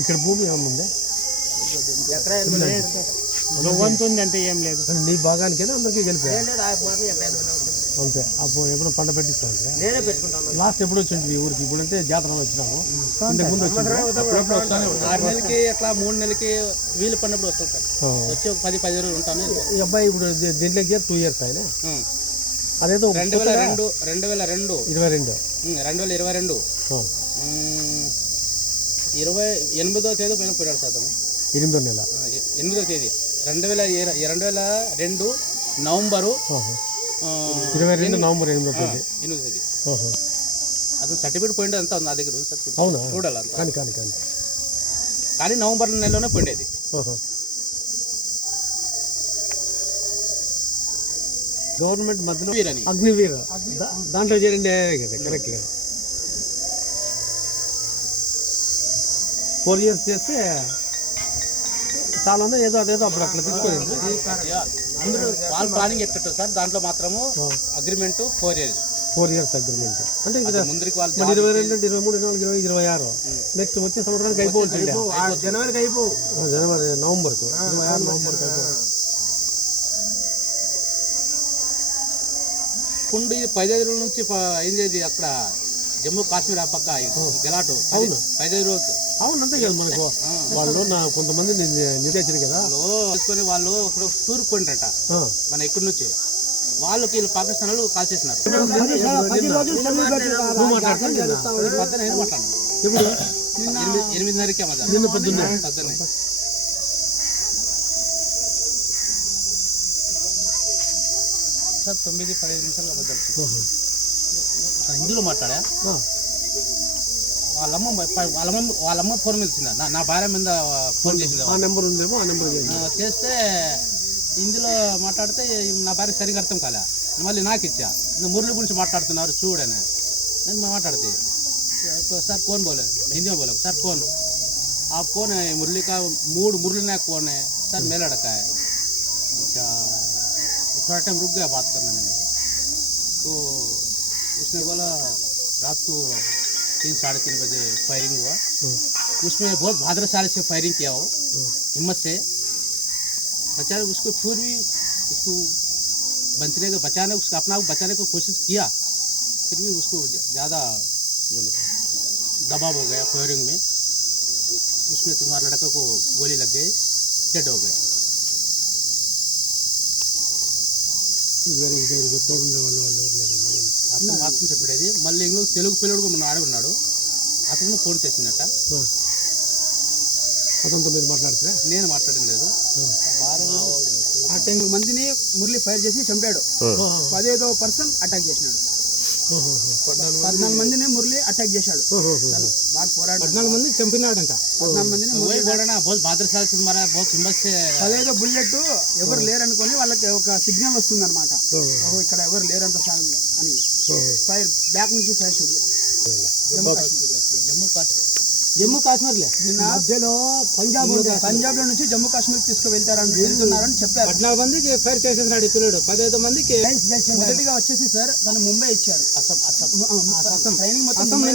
ఇక్కడ భూమి ఏమన్నా ఉందా వంతు ఉంది అంతే ఏం లేదు. అంటే నీ భాగానికైనా అందరికీ గెలిపా అంతే. అప్పుడు ఎప్పుడు పంట పెట్టిస్తాను లాస్ట్ ఎప్పుడు వచ్చింది ఈ ఊరికి? ఇప్పుడంటే జాతర వచ్చినాము. ఇంతకు ముందు వచ్చింది. ఆరు నెలలకి అట్లా మూడు నెలలకి వీలు పడినప్పుడు వస్తాం సార్ వచ్చి ఒక పది పది రోజులు ఉంటాను. ఈ అబ్బాయి ఇప్పుడు దీంట్లోకి టూ ఇయర్స్ ఆయన. అదేదో రెండు వేల రెండు రెండు వేల రెండు. ఇరవై రెండు. రెండు వేల ఇరవై రెండు. ఇరవై ఎనిమిదో తేదీ పైన పోయాడు సార్ అతను. ఎనిమిదో నెల. ఎనిమిదో తేదీ. రెండు వేల రెండు వేల రెండు నవంబరు ఇరవై రెండు నవంబర్ ఎనిమిదో తేదీ. ఎనిమిదో తేదీ. అతను సర్టిఫికేట్ పోయింది అంతా నా దగ్గర ఉంది సార్. అవునా? చూడాలి కానీ కానీ కానీ. కానీ నవంబర్ నెలలోనే పోయిండేది. గవర్నమెంట్ మధ్యలో అగ్నివీర్. దాంట్లో చేరండి కరెక్ట్ ఫోర్ ఇయర్స్ చేస్తే చాలా ఏదో అదేదో అప్పుడు అట్లా తీసుకోలేదు యా, అందరూ వాళ్ళ ప్లానింగ్ ఎట్టు సార్ దాంట్లో మాత్రము agreement four years four years agreement అంటే ఇరవై రెండు ఇరవై మూడు ఇరవై నాలుగు ఇరవై ఇరవై ఆరు. నెక్స్ట్ వచ్చే సంవత్సరానికి అయిపోవచ్చు జనవరికి అయిపో జనవరి నవంబర్కు. ఇరవై ఆరు నవంబర్కి. అయిపోవచ్చు కుండి పదిహేను రోజుల నుంచి ప- అయింది అక్కడ? జమ్మూ కాశ్మీర్ ఆ పక్క గలాటు. అవును. పదిహేను రోజులు అవును అంతే కదా మనకు. వాళ్ళు నా కొంతమంది నిర్దేశించారు కదా. తీసుకొని వాళ్ళు అక్కడ టూర్కి పోయింటారట ఆ. మన ఇక్కడి నుంచి? వాళ్ళకి వీళ్ళు పాకిస్తాన్ వాళ్ళు కాల్ చేసినారు. ఎనిమిదిన్నరకే నిన్న పొద్దున్నే పొద్దున్నే సార్ తొమ్మిది పదిహేను నిమిషాలు. హిందీలో మాట్లాడా. వాళ్ళమ్మ ప- వాళ్ళమ్మ వాళ్ళమ్మ ఫోన్ మీద నా నా భార్య మీద ఫోన్ చేసింది ఆ నెంబర్ ఉందేమో ఆ నెంబర్ ఆ, చేస్తే ఇందులో మాట్లాడితే నా భార్య సరిగా అర్థం కాలే మళ్ళీ నాకు ఇచ్చా ఇంకా మురళి గురించి మాట్లాడుతున్నారు చూడని నేను మాట్లాడితే तो सर कौन बोले हिंदी में बोले सर कौन आप कौन है मुरली का मूड मुरली नायक कौन है सर मैं लड़का है अच्छा थोड़ा टाइम रुक गया बात करने में तो उसने बोला रात को तीन साढ़े तीन बजे फायरिंग हुआ। हम्म। उसमें बहुत भाद्रशाली से फायरिंग किया हो हम्म। हिम्मत से। बचा उसको फिर भी उसको बचने का बचाने उसका अपना बचाने की कोशिश किया। फिर भी उसको ज़्यादा दबाव हो गया फायरिंग में। उसमें तुम्हारे लड़के को गोली लग गई डेड हो गया। मेरे इधर वाले वाले మాత్రం చెప్పేది మళ్ళీ ఇంకో తెలుగు పిల్లడు మన ఆడ ఉన్నాడు. అతను ఫోన్ చేసిందట. అతనితో మీరు మాట్లాడుతున్నా నేను మాట్లాడడం లేదు. ఆ మందిని మురళి ఫైర్ చేసి చంపాడు. పదేదో పర్సన్ అటాక్ చేసినాడు. పద్నాలుగు మందిని మురళి అటాక్ చేశాడు. బాగా పోరాడు పద్నాలుగు మంది చంపినాడంట. పద్నాలుగు మందిని పదైదు బుల్లెట్ ఎవరు లేరనుకొని వాళ్ళకి ఒక సిగ్నల్ వస్తుంది అనమాట ఇక్కడ ఎవరు లేరంత అని. ఫైర్ బ్యాక్ నుంచి ఫైర్ జమ్మూ కాశ్మీర్. కాశ్మీర్లే. మధ్యలో పంజాబ్ పంజాబ్లో నుంచి జమ్మూ కాశ్మీర్ తీసుకువెళ్తారని వెళ్తున్నారని చెప్పారు. పద్నాలుగు మందికి ఫైర్ చేసేసినాడు పిల్లడు. పదహైదు మందికి మొదటిగా వచ్చేసి సార్ దాన్ని ముంబై ఇచ్చారు. అసలు అసలు ట్రైనింగ్ మొత్తం